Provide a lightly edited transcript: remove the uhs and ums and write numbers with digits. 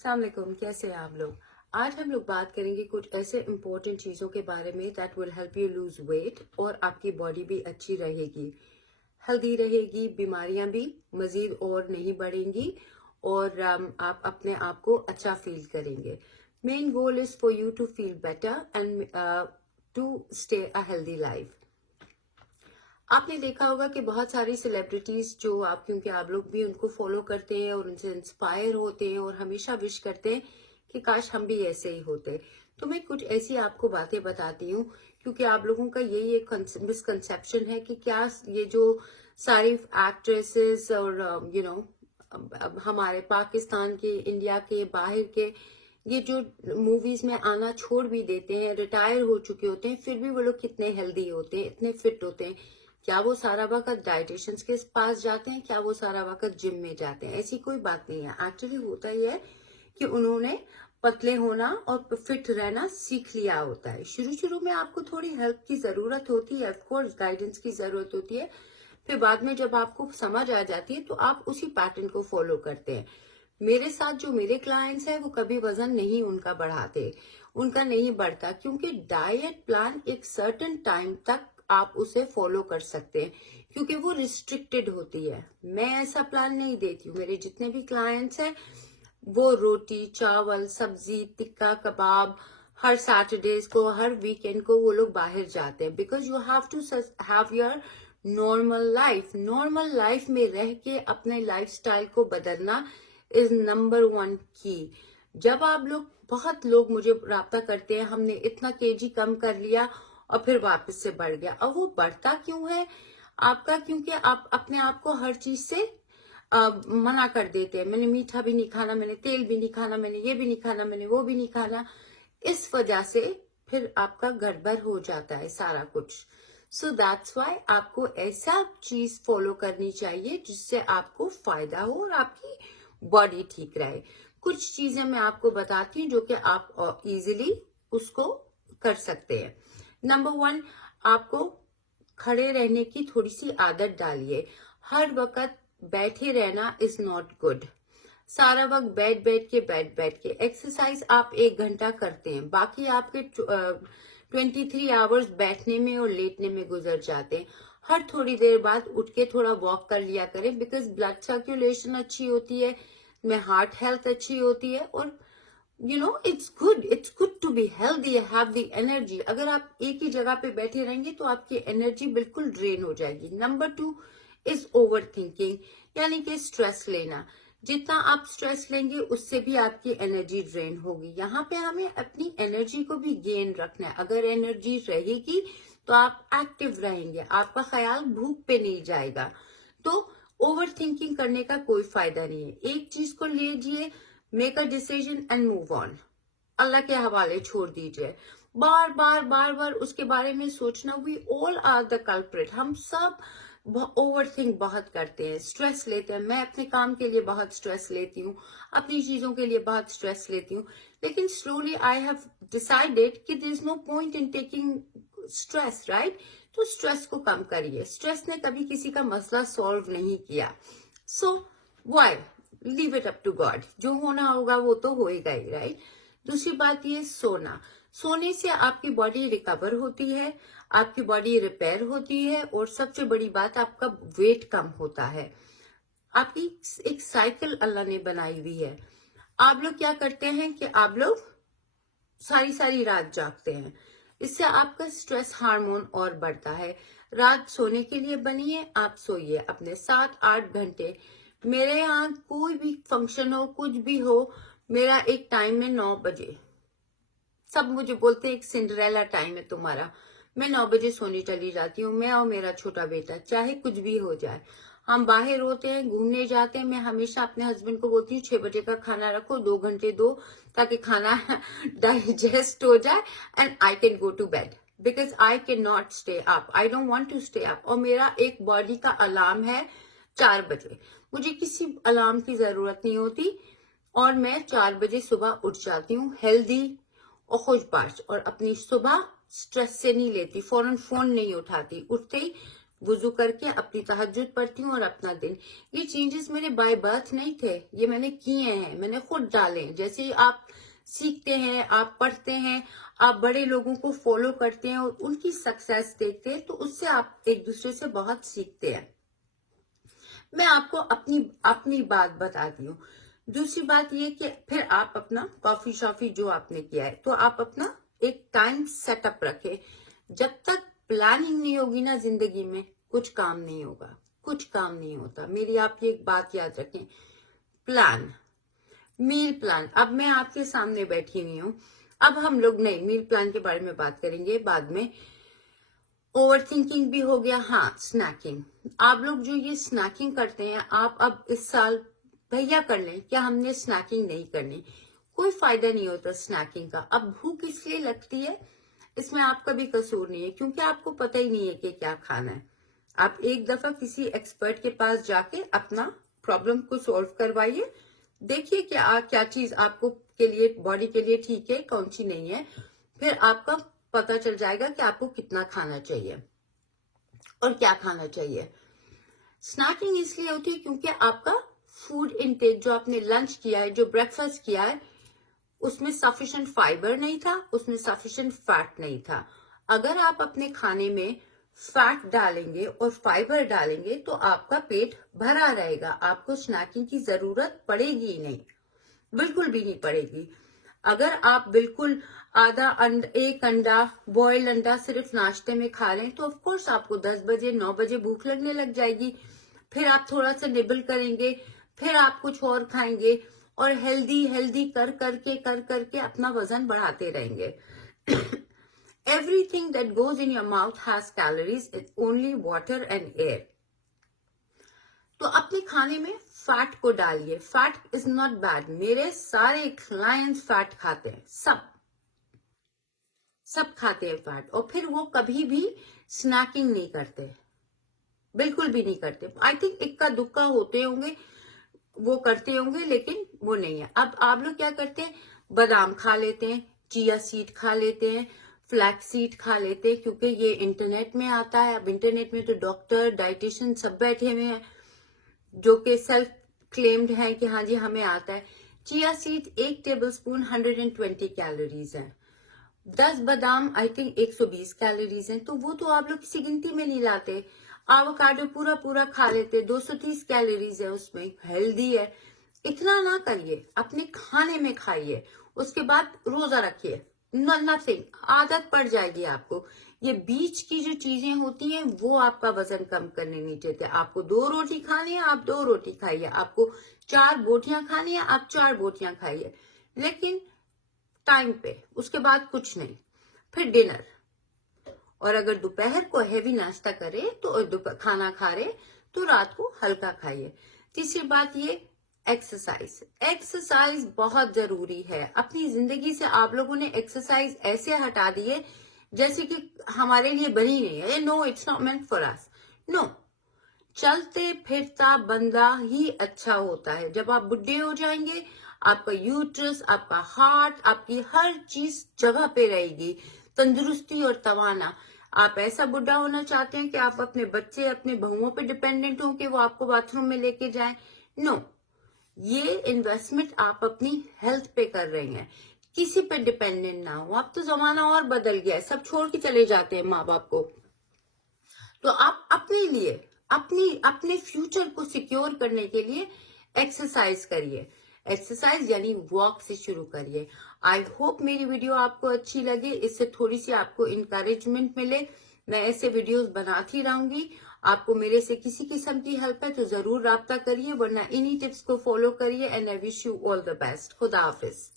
अस्सलाम वालेकुम, कैसे हैं आप लोग। आज हम लोग बात करेंगे कुछ ऐसे इम्पोर्टेंट चीज़ों के बारे में that will help you lose weight और आपकी बॉडी भी अच्छी रहेगी, हेल्दी रहेगी, बीमारियां भी मजीद और नहीं बढ़ेंगी और आप अपने आप को अच्छा फील करेंगे। Main goal is for you to feel better and to stay a healthy life. आपने देखा होगा कि बहुत सारी सेलिब्रिटीज जो आप, क्योंकि आप लोग भी उनको फॉलो करते हैं और उनसे इंस्पायर होते हैं और हमेशा विश करते हैं कि काश हम भी ऐसे ही होते। तो मैं कुछ ऐसी आपको बातें बताती हूँ, क्योंकि आप लोगों का यही एक मिसकंसेप्शन है कि क्या ये जो सारी एक्ट्रेसेस और अब हमारे पाकिस्तान के, इंडिया के, बाहर के, ये जो मूवीज में आना छोड़ भी देते हैं, रिटायर हो चुके होते हैं, फिर भी वो लोग कितने हेल्दी होते हैं, इतने फिट होते हैं। क्या वो सारा वक्त डाइटिशियंस के पास जाते हैं? क्या वो सारा वक्त जिम में जाते हैं? ऐसी कोई बात नहीं है। एक्चुअली होता ही है कि उन्होंने पतले होना और फिट रहना सीख लिया होता है। शुरू शुरू में आपको थोड़ी हेल्प की जरूरत होती है, ऑफकोर्स गाइडेंस की जरूरत होती है। फिर बाद में जब आपको समझ आ जाती है तो आप उसी पैटर्न को फॉलो करते हैं। मेरे साथ जो मेरे क्लाइंट्स हैं वो कभी वजन नहीं उनका बढ़ाते, उनका नहीं बढ़ता, क्योंकि डाइट प्लान एक सर्टेन टाइम तक आप उसे फॉलो कर सकते हैं, क्योंकि वो रिस्ट्रिक्टेड होती है। मैं ऐसा प्लान नहीं देती हूँ। मेरे जितने भी क्लाइंट्स हैं वो रोटी, चावल, सब्जी, टिक्का, कबाब, हर सैटरडेज को, हर वीकेंड को वो लोग बाहर जाते हैं, because you have to have your normal life. Normal life में रह के अपने लाइफस्टाइल को बदलना इज नंबर वन की। जब आप लोग, बहुत लोग मुझे राब्ता करते हैं, हमने इतना केजी कम कर लिया और फिर वापस से बढ़ गया। अब वो बढ़ता क्यों है आपका? क्योंकि आप अपने आप को हर चीज से मना कर देते हैं। मैंने मीठा भी नहीं खाना, मैंने तेल भी नहीं खाना, मैंने ये भी नहीं खाना, मैंने वो भी नहीं खाना। इस वजह से फिर आपका गड़बड़ हो जाता है सारा कुछ। सो दैट्स वाई आपको ऐसा चीज फॉलो करनी चाहिए जिससे आपको फायदा हो और आपकी बॉडी ठीक रहे। कुछ चीजें मैं आपको बताती हूँ जो कि आप इजीली उसको कर सकते हैं। नंबर वन, आपको खड़े रहने की थोड़ी सी आदत डालिए। हर वक्त बैठे रहना इज नॉट गुड। सारा वक्त बैठ के एक्सरसाइज आप 1 घंटा करते हैं, बाकी आपके 23 आवर्स बैठने में और लेटने में गुजर जाते हैं। हर थोड़ी देर बाद उठ के थोड़ा वॉक कर लिया करें, बिकॉज ब्लड सर्कुलेशन अच्छी होती है, में हार्ट हेल्थ अच्छी होती है और it's good to be healthy, have the energy. अगर आप एक ही जगह पे बैठे रहेंगे तो आपकी एनर्जी बिल्कुल ड्रेन हो जाएगी। Number two is over thinking, यानी कि स्ट्रेस लेना। जितना आप स्ट्रेस लेंगे उससे भी आपकी एनर्जी ड्रेन होगी। यहाँ पे हमें अपनी एनर्जी को भी गेन रखना है। अगर एनर्जी रहेगी तो आप एक्टिव रहेंगे, आपका ख्याल भूख पे नहीं जाएगा। तो ओवर थिंकिंग करने का कोई फायदा नहीं है। एक चीज को लीजिए, make a decision and move on. Allah के हवाले छोड़ दीजिए। बार बार उसके बारे में सोचना, we all are the culprit. हम सब ओवर थिंक बहुत करते हैं, स्ट्रेस लेते हैं। मैं अपने काम के लिए बहुत स्ट्रेस लेती हूँ, अपनी चीजों के लिए बहुत स्ट्रेस लेती हूँ, लेकिन स्लोली आई हैव डिसाइडेड कि there is no point in taking stress, right? तो स्ट्रेस को कम करिए। स्ट्रेस ने कभी किसी का मसला सॉल्व नहीं किया। So why leave it up to God. जो होना होगा वो तो होएगा ही, राइट? दूसरी बात ये, सोना। सोने से आपकी बॉडी रिकवर होती है, आपकी बॉडी रिपेयर होती है और सबसे बड़ी बात, आपका वेट कम होता है। आपकी एक साइकिल अल्लाह ने बनाई हुई है। आप लोग क्या करते हैं कि आप लोग सारी सारी रात जागते हैं, इससे आपका स्ट्रेस हार्मोन और बढ़ता है। रात सोने के लिए बनी है, आप सोइए अपने 7-8 घंटे। मेरे यहाँ कोई भी फंक्शन हो, कुछ भी हो, मेरा एक टाइम है 9 बजे। सब मुझे बोलते हैं एक सिंड्रेला टाइम है तुम्हारा। मैं 9 बजे सोने चली जाती हूँ, मैं और मेरा छोटा बेटा, चाहे कुछ भी हो जाए। हम बाहर होते हैं, घूमने जाते हैं, मैं हमेशा अपने हस्बैंड को बोलती हूँ 6 बजे का खाना रखो, 2 घंटे दो ताकि खाना डाइजेस्ट हो जाए and I can go to bed, because I can not stay up, I don't want to stay up. और मेरा एक बॉडी का अलार्म है 4 बजे। मुझे किसी अलार्म की जरूरत नहीं होती और मैं 4 बजे सुबह उठ जाती हूँ, हेल्दी और खुशबाश। और अपनी सुबह स्ट्रेस से नहीं लेती, फौरन फोन नहीं उठाती, उठते ही वुजू करके अपनी तहज्जुद पढ़ती हूँ और अपना दिन। ये चेंजेस मेरे बाय बर्थ नहीं थे, ये मैंने किए हैं, मैंने खुद डाले। जैसे ही आप सीखते हैं, आप पढ़ते हैं, आप बड़े लोगों को फॉलो करते हैं और उनकी सक्सेस देखते हैं, तो उससे आप एक दूसरे से बहुत सीखते हैं। मैं आपको अपनी अपनी बात बताती हूँ। दूसरी बात ये कि फिर आप अपना कॉफी शॉफी जो आपने किया है, तो आप अपना एक टाइम सेटअप रखें। जब तक प्लानिंग नहीं होगी ना जिंदगी में, कुछ काम नहीं होगा, कुछ काम नहीं होता। मेरी आप ये एक बात याद रखें, प्लान, मील प्लान। अब मैं आपके सामने बैठी हुई हूँ, अब हम लोग नहीं मील प्लान के बारे में बात करेंगे बाद में। ओवर थिंकिंग भी हो गया। हाँ, स्नैकिंग, आप लोग जो ये स्नैकिंग करते हैं, आप अब इस साल भैया कर लें, क्या हमने स्नैकिंग नहीं करनी, कोई फायदा नहीं होता स्नैकिंग का। अब भूख इसलिए लगती है, इसमें आपका भी कसूर नहीं है, क्योंकि आपको पता ही नहीं है कि क्या खाना है। आप एक दफा किसी एक्सपर्ट के पास जाके अपना प्रॉब्लम को सॉल्व करवाइए, देखिए क्या चीज आपको के लिए, बॉडी के लिए ठीक है, कौन सी नहीं है। फिर आपका पता चल जाएगा कि आपको कितना खाना चाहिए और क्या खाना चाहिए। स्नैकिंग इसलिए होती है क्योंकि आपका फूड इनटेक, जो आपने लंच किया है, जो ब्रेकफास्ट किया है, उसमें सफिशिएंट फाइबर नहीं था, उसमें सफिशिएंट फैट नहीं था। अगर आप अपने खाने में फैट डालेंगे और फाइबर डालेंगे तो आपका पेट भरा रहेगा, आपको स्नैकिंग की जरूरत पड़ेगी ही नहीं, बिल्कुल भी नहीं पड़ेगी। अगर आप बिल्कुल एक अंडा, बॉइल्ड अंडा सिर्फ नाश्ते में खा रहे हैं, तो ऑफ कोर्स आपको 10 बजे 9 बजे भूख लगने लग जाएगी। फिर आप थोड़ा सा निबल करेंगे, फिर आप कुछ और खाएंगे और हेल्दी हेल्दी कर करके अपना वजन बढ़ाते रहेंगे। Everything that goes in your mouth has calories, it's only water and air. तो अपने खाने में फैट को डालिए, फैट इज नॉट बैड। मेरे सारे क्लाइंट्स फैट खाते हैं, सब खाते हैं फैट, और फिर वो कभी भी स्नैकिंग नहीं करते, बिल्कुल भी नहीं करते। आई थिंक इक्का दुक्का होते होंगे, वो करते होंगे, लेकिन वो नहीं है। अब आप लोग क्या करते हैं, बादाम खा लेते हैं, चिया सीड खा लेते हैं, फ्लैक्स सीड खा लेते हैं, क्योंकि ये इंटरनेट में आता है। अब इंटरनेट में तो डॉक्टर, डाइटिशियन सब बैठे हुए हैं जो कि सेल्फ क्लेम्ड है कि हाँ जी हमें आता है। चिया सीड 1 टेबलस्पून 120 कैलोरीज है, 10 बादाम आई थिंक 120 कैलोरीज हैं, तो वो तो आप लोग किसी गिनती में नहीं लाते। आवोकाडो पूरा खा लेते, 230 कैलोरीज है, उसमें हेल्दी है। इतना ना करिए, अपने खाने में खाइए, उसके बाद रोजा रखिए, नथिंग, आदत पड़ जाएगी आपको। ये बीच की जो चीजें होती हैं वो आपका वजन कम करने नहीं देते। आपको 2 रोटी खानी है, आप 2 रोटी खाइए, आपको 4 बोटियां खानी है, आप 4 बोटियां खाइए, लेकिन टाइम पे, उसके बाद कुछ नहीं। फिर डिनर, और अगर दोपहर को हैवी नाश्ता करे तो खाना खा रहे तो रात को हल्का खाइए। तीसरी बात ये एक्सरसाइज बहुत जरूरी है। अपनी जिंदगी से आप लोगों ने एक्सरसाइज ऐसे हटा दी है जैसे कि हमारे लिए बनी नहीं है। No, it's not meant for us. No, चलते फिरता बंदा ही अच्छा होता है। जब आप बुढ़े हो जाएंगे, आपका यूट्रस, आपका हार्ट, आपकी हर चीज जगह पे रहेगी, तंदुरुस्ती और तवाना। आप ऐसा बुढ़ा होना चाहते हैं कि आप अपने बच्चे, अपने बहुओं पे डिपेंडेंट हो कि वो आपको बाथरूम में लेके जाएं? नो, ये इन्वेस्टमेंट आप अपनी हेल्थ पे कर रहे हैं, किसी पे डिपेंडेंट ना हो। अब तो जमाना और बदल गया है, सब छोड़ के चले जाते हैं माँ बाप को। तो आप अपने लिए, अपने फ्यूचर को सिक्योर करने के लिए एक्सरसाइज करिए। एक्सरसाइज यानी वॉक से शुरू करिए। आई होप मेरी वीडियो आपको अच्छी लगे, इससे थोड़ी सी आपको इंकरेजमेंट मिले। मैं ऐसे वीडियोस बनाती रहूंगी। आपको मेरे से किसी किस्म की हेल्प है तो जरूर राब्ता करिए, वरना इन्हीं टिप्स को फॉलो करिए। And I wish you all the best. खुदा हाफिज।